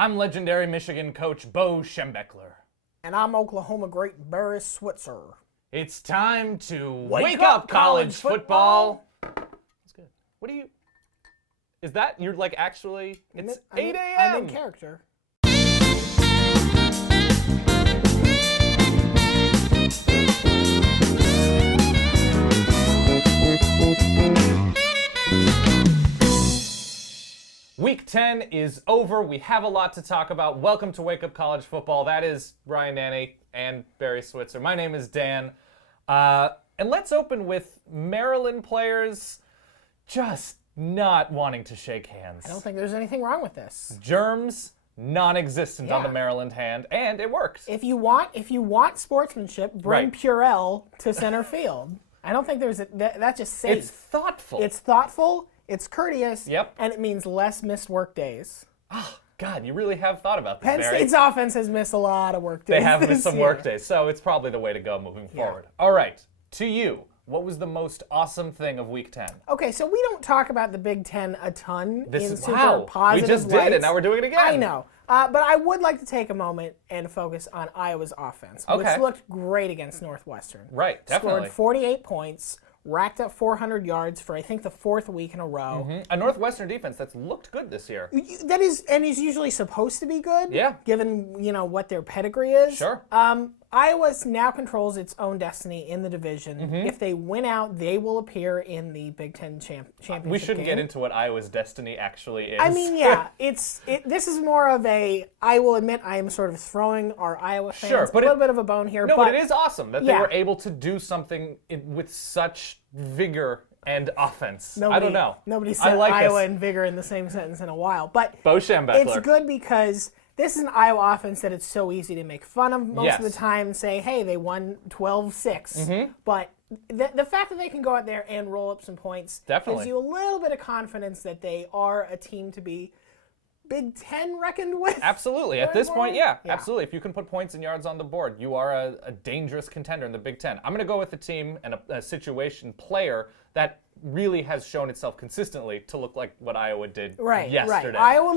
I'm legendary Michigan coach Bo Schembechler. And I'm Oklahoma great Barry Switzer. It's time to wake up college football. That's good. What do you... Is that, you're like actually, it's 8 a.m. I'm in character. Week 10 is over. We have a lot to talk about. Welcome to Wake Up College Football. That is Ryan Nanny and Barry Switzer. My name is Dan. And let's open with Maryland players just not wanting to shake hands. I don't think there's anything wrong with this. Germs non-existent on the Yeah. Maryland hand, and it worked. If you want sportsmanship, bring Right. Purell to center field. I don't think there's that's just safe. It's thoughtful. It's thoughtful, it's courteous, Yep. and it means less missed work days. God, you really have thought about this, Penn Barry. State's offense has missed a lot of work days. They have missed this some year. work days, so it's probably the way to go moving forward. All right, to you, what was the most awesome thing of Week 10? Okay, so we don't talk about the Big Ten a ton in super wow. positive We just did lights. it. Now we're doing it again. I know. But I would like to take a moment and focus on Iowa's offense, which Okay. looked great against Northwestern. Right, definitely. Scored 48 points, racked up 400 yards for, I think, the fourth week in a row. A Northwestern defense that's looked good this year. That is, and is usually supposed to be good, Yeah. given, what their pedigree is. Sure. Iowa now controls its own destiny in the division. Mm-hmm. If they win out, they will appear in the Big Ten championship We shouldn't game. get into what Iowa's destiny actually is. I mean, yeah, this is more of a, I will admit I am sort of throwing our Iowa fans Sure, a but little bit of a bone here. No, but it is awesome that they Yeah. were able to do something with such vigor and offense. I don't know. Nobody I said like Iowa this. and vigor in the same sentence in a while. But Bo Schembechler. it's good because this is an Iowa offense that it's so easy to make fun of most of the Yes. time and say, hey, they won 12-6. But the fact that they can go out there and roll up some points Definitely. gives you a little bit of confidence that they are a team to be Big Ten reckoned with. Absolutely. At this point, Yeah. absolutely. If you can put points and yards on the board, you are a dangerous contender in the Big Ten. I'm going to go with a team and a situation player that really has shown itself consistently to look like what Iowa did yesterday. Right. Iowa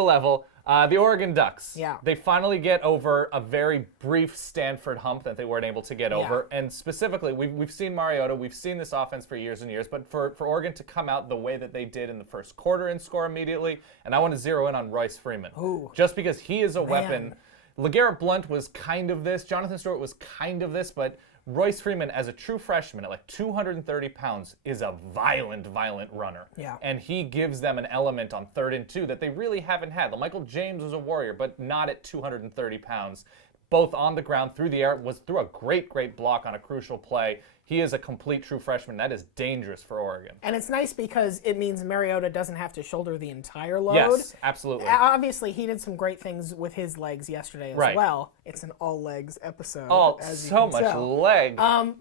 level. The Oregon Ducks. Yeah. They finally get over a very brief Stanford hump that they weren't able to get over. And specifically, we've seen Mariota, we've seen this offense for years and years, but for Oregon to come out the way that they did in the first quarter and score immediately, and I want to zero in on Royce Freeman. Just because he is a weapon. LeGarrette Blount was kind of this, Jonathan Stewart was kind of this, but Royce Freeman, as a true freshman at like 230 pounds, is a violent runner. Yeah. And he gives them an element on 3rd and 2 that they really haven't had. Michael James was a warrior, but not at 230 pounds. Both on the ground, through the air, was through a great block on a crucial play. He is a complete true freshman. That is dangerous for Oregon. And it's nice because it means Mariota doesn't have to shoulder the entire load. Yes, absolutely. Obviously, he did some great things with his legs yesterday as well. It's an all-legs episode. Oh, as you so can much tell. leg.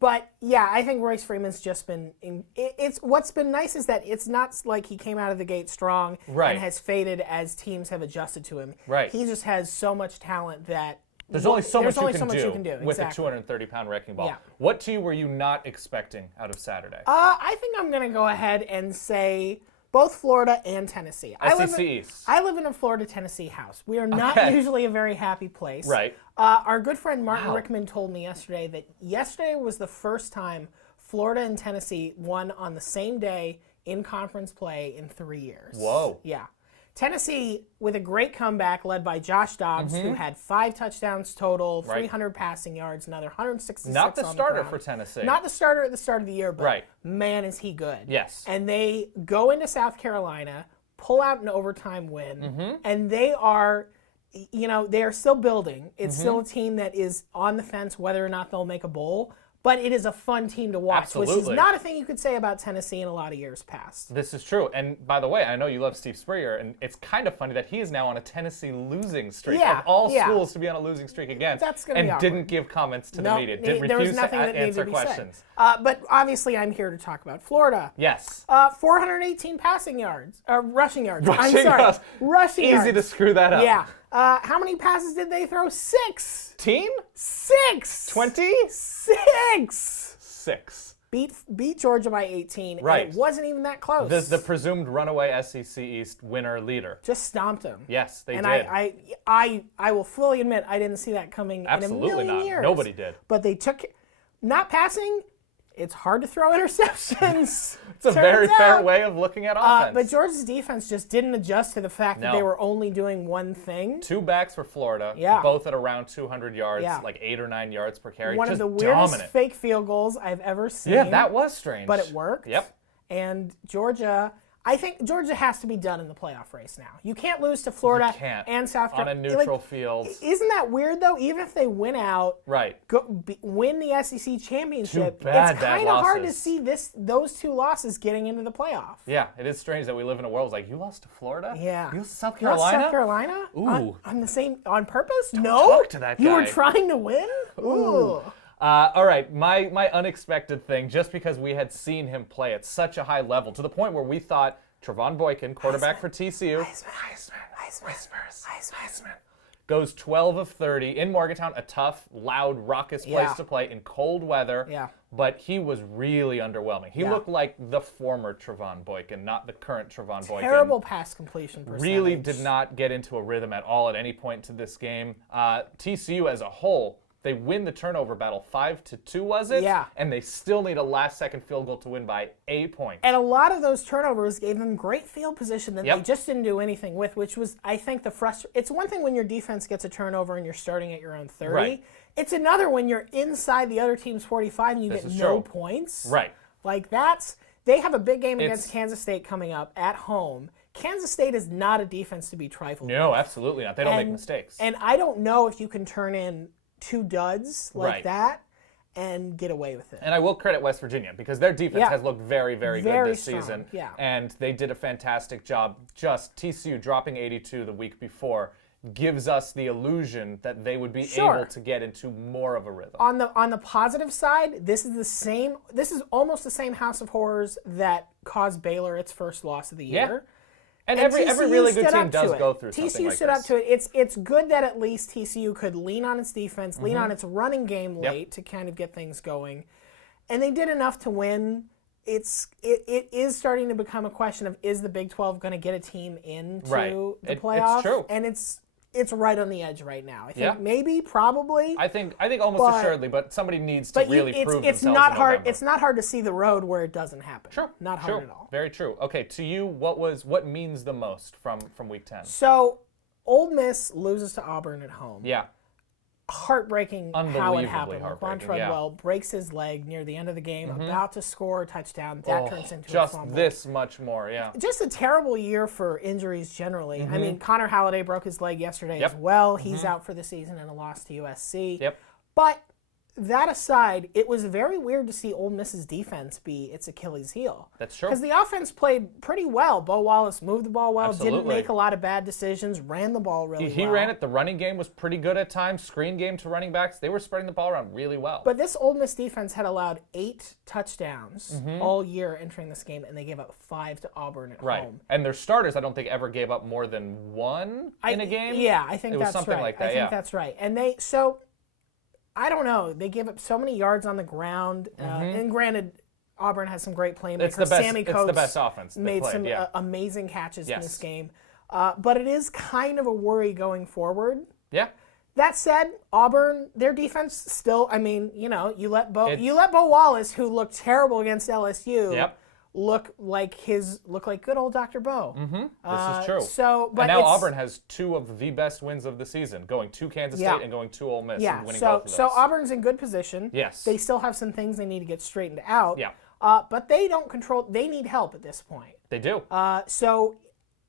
But yeah, I think Royce Freeman's just been. It's what's been nice is that it's not like he came out of the gate strong Right. and has faded as teams have adjusted to him. Right. He just has so much talent that There's only so much you can do with exactly. a 230-pound wrecking ball. Yeah. What team were you not expecting out of Saturday? I think I'm going to go ahead and say both Florida and Tennessee. SEC East. I live in a Florida-Tennessee house. We are not Okay. usually a very happy place. Right. Our good friend Martin Wow. Rickman told me yesterday that yesterday was the first time Florida and Tennessee won on the same day in conference play in 3 years. Whoa. Yeah. Tennessee, with a great comeback led by Josh Dobbs, who had 5 touchdowns total, 300 passing yards, another 166 Not the on starter ground. for Tennessee. Not the starter at the start of the year, but Right. man, is he good. Yes. And they go into South Carolina, pull out an overtime win, and they are, they are still building. It's still a team that is on the fence whether or not they'll make a bowl. But it is a fun team to watch, which is Absolutely. not a thing you could say about Tennessee in a lot of years past. This is true. And by the way, I know you love Steve Spurrier, and it's kind of funny that he is now on a Tennessee losing streak. Yeah, Of all yeah. schools to be on a losing streak again. That's gonna and be awkward. didn't give comments to the No, media. there was Refused nothing to that needed answer to be questions. said. But obviously, I'm here to talk about Florida. Yes. 418 passing yards, rushing yards. Rushing I'm sorry, yards. rushing yards. Easy to screw that up. Yeah. How many passes did they throw? 6. Team? 6. 20? 6. 6. beat Georgia by 18, Right. and it wasn't even that close. The presumed runaway SEC East winner leader. Just stomped him. Yes, they and did. I will fully admit I didn't see that coming Absolutely in a million not. years. Nobody did. But they took not passing. It's hard to throw interceptions. It's a very turns fair out. way of looking at offense. But Georgia's defense just didn't adjust to the fact that No. they were only doing one thing. 2 backs for Florida, Yeah. both at around 200 yards, Yeah. like 8 or 9 yards per carry. One just of the weirdest dominant. fake field goals I've ever seen. Yeah, that was strange. But it worked. Yep. And Georgia, I think Georgia has to be done in the playoff race now. You can't lose to Florida You can't. and South On a Carolina. neutral field. Isn't that weird though? Even if they win out, Right. win the SEC championship, Two bad, it's bad kind of hard to losses. see those 2 losses getting into the playoff. Yeah, it is strange that we live in a world like, you lost to Florida? Yeah. You lost to South You lost Carolina? South Carolina? Ooh. On the same on purpose? No. talk to that You were guy. trying to win? Ooh. All right, my unexpected thing, just because we had seen him play at such a high level, to the point where we thought Trevon Boykin, quarterback for TCU, Heisman. goes 12 of 30 in Morgantown, a tough, loud, raucous place Yeah. to play in cold weather. Yeah. But he was really underwhelming. He Yeah. looked like the former Trevon Boykin, not the current Trevon Boykin. Terrible pass completion percentage. Really did not get into a rhythm at all at any point to this game. TCU as a whole, they win the turnover battle 5-2, was it? Yeah. And they still need a last-second field goal to win by 8 points. And a lot of those turnovers gave them great field position that Yep. they just didn't do anything with, which was, I think, it's one thing when your defense gets a turnover and you're starting at your own 30. Right. It's another when you're inside the other team's 45 and you This get is no true. points. Right. Like they have a big game against It's- Kansas State coming up at home. Kansas State is not a defense to be trifled with. No, absolutely not. They don't make mistakes. And I don't know if you can turn in 2 duds like Right. that and get away with it. And I will credit West Virginia because their defense Yeah. has looked very, very good Very this strong, season. yeah. And they did a fantastic job. Just TCU dropping 82 the week before gives us the illusion that they would be Sure. able to get into more of a rhythm. On the positive side, this is almost the same House of Horrors that caused Baylor its first loss of the Yeah. year. And And every TCU really good stood team up to does it. go through something TCU like stood this. up to it. It's good that at least TCU could lean on its defense, lean on its running game Mm-hmm. Yep. late to kind of get things going, and they did enough to win. It is starting to become a question of, is the Big 12 going to get a team into Right. the It's playoff? true. And it's right on the edge right now. I think Yeah. maybe, probably. I think almost But- assuredly, but somebody needs to But really prove it's themselves not in hard. November. It's not hard to see the road where it doesn't happen. True. Not True. hard at all. Very true. Okay, to you, what means the most from week 10? So, Ole Miss loses to Auburn at home. Yeah. Heartbreaking how it Unbelievably happened. Laquan heartbreaking, Treadwell breaks his leg near the end of the game, about to score a touchdown. That turns into a Just fumble. this much more, yeah. Just a terrible year for injuries generally. I mean, Connor Halliday broke his leg yesterday Yep. as well. He's out for the season in a loss to USC. Yep. But that aside, it was very weird to see Ole Miss's defense be its Achilles heel. That's true. Because the offense played pretty well. Bo Wallace moved the ball well, didn't Absolutely. make a lot of bad decisions, ran the ball really He well. ran it. The running game was pretty good at times. Screen game to running backs. They were spreading the ball around really well. But this Ole Miss defense had allowed 8 touchdowns Mm-hmm. all year entering this game, and they gave up 5 to Auburn at right. home. And their starters, I don't think, ever gave up more than 1 in a game. Yeah, I think It was that's something right. like that, I think yeah. that's right. And I don't know. They gave up so many yards on the ground. And granted, Auburn has some great playmakers. It's the best. Sammy It's Coates the best offense they made played, some yeah. amazing catches in Yes. this game. But it is kind of a worry going forward. Yeah. That said, Auburn, their defense still. I mean, you let Bo It's- Wallace, who looked terrible against LSU, Yep. look like good old Dr. Bo. This is true. So, but and now it's- Auburn has 2 of the best wins of the season, going to Kansas Yeah. State and going to Ole Miss Yeah, and winning so both of those. Auburn's in good position. Yes. They still have some things they need to get straightened out. Yeah. But they don't control. They need help at this point. They do. So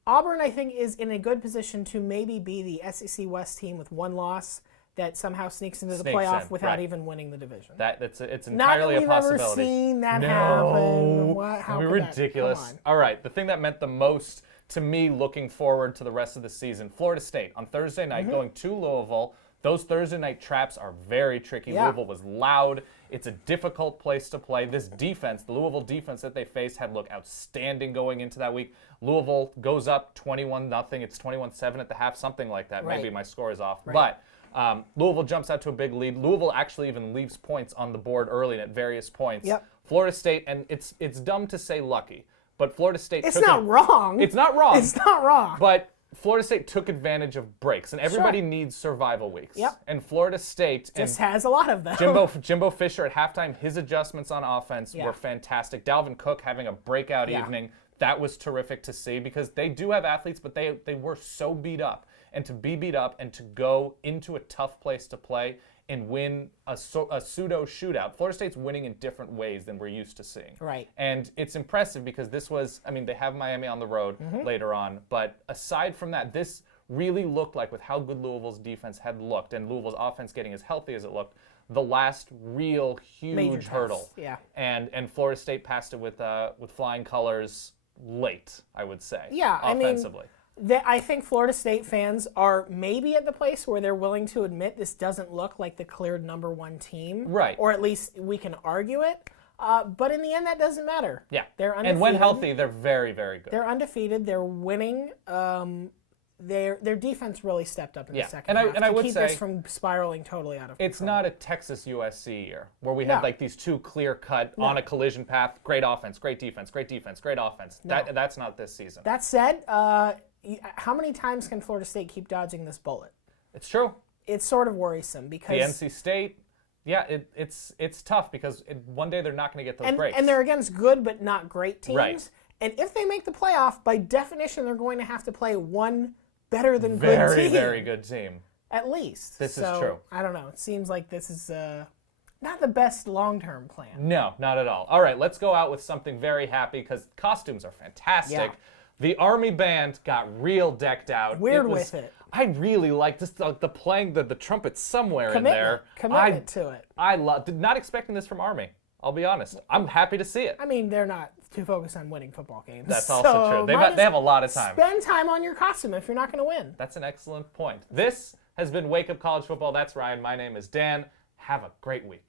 Auburn, I think, is in a good position to maybe be the SEC West team with 1 loss that somehow sneaks into the Sneaks playoff in, without right. even winning the division. It's Not that entirely we've a possibility. ever seen that No. happen. How That'd could be that- ridiculous. come on. All right, the thing that meant the most to me looking forward to the rest of the season, Florida State on Thursday night Mm-hmm. going to Louisville. Those Thursday night traps are very tricky. Yeah. Louisville was loud. It's a difficult place to play. This defense, the Louisville defense that they faced, had looked outstanding going into that week. Louisville goes up 21-0. It's 21-7 at the half, something like that. Right. Maybe my score is off. Right. But Louisville jumps out to a big lead. Louisville actually even leaves points on the board early and at various points. Yep. Florida State, and it's dumb to say lucky, but Florida State It's not wrong. It's not wrong. It's not wrong. But Florida State took advantage of breaks, and everybody Sure. needs survival weeks. Yep. And Florida State Just and has a lot of them. Jimbo Fisher at halftime, his adjustments on offense Yeah. were fantastic. Dalvin Cook having a breakout Yeah. evening. That was terrific to see because they do have athletes, but they were so beat up. And to be beat up and to go into a tough place to play and win a pseudo shootout. Florida State's winning in different ways than we're used to seeing. Right. And it's impressive because this was, I mean, they have Miami on the road later on, but aside from that, this really looked like, with how good Louisville's defense had looked and Louisville's offense getting as healthy as it looked, the last real Major huge test, hurdle. yeah. And Florida State passed it with flying colors late, I would say. Yeah, I mean, offensively. I think Florida State fans are maybe at the place where they're willing to admit this doesn't look like the cleared number one team. Right. Or at least we can argue it. But in the end, that doesn't matter. Yeah. They're undefeated. And when healthy, they're very, very good. They're undefeated. They're winning. Their defense really stepped up in Yeah. the second half And I to would keep say this from spiraling totally out of it's control. not a Texas USC year where we had No. like these two clear-cut on a collision path, great offense, great defense, great defense, great offense. That's not this season. That said, how many times can Florida State keep dodging this bullet? It's true. It's sort of worrisome The because NC State, yeah, it's tough because one day they're not going to get those breaks. and they're against good but not great teams. Right. And if they make the playoff, by definition, they're going to have to play one better than good very, team. very good team. At least. This is So, true. I don't know. It seems like this is not the best long-term plan. No, not at all. All right, let's go out with something very happy because costumes are fantastic. Yeah. The Army band got real decked out. Weird with it. I really like this, the playing the trumpet somewhere in there. Commitment to it. I did not expecting this from Army. I'll be honest. I'm happy to see it. I mean, they're not too focused on winning football games. That's also true. They have a lot of time. Spend time on your costume if you're not going to win. That's an excellent point. This has been Wake Up College Football. That's Ryan. My name is Dan. Have a great week.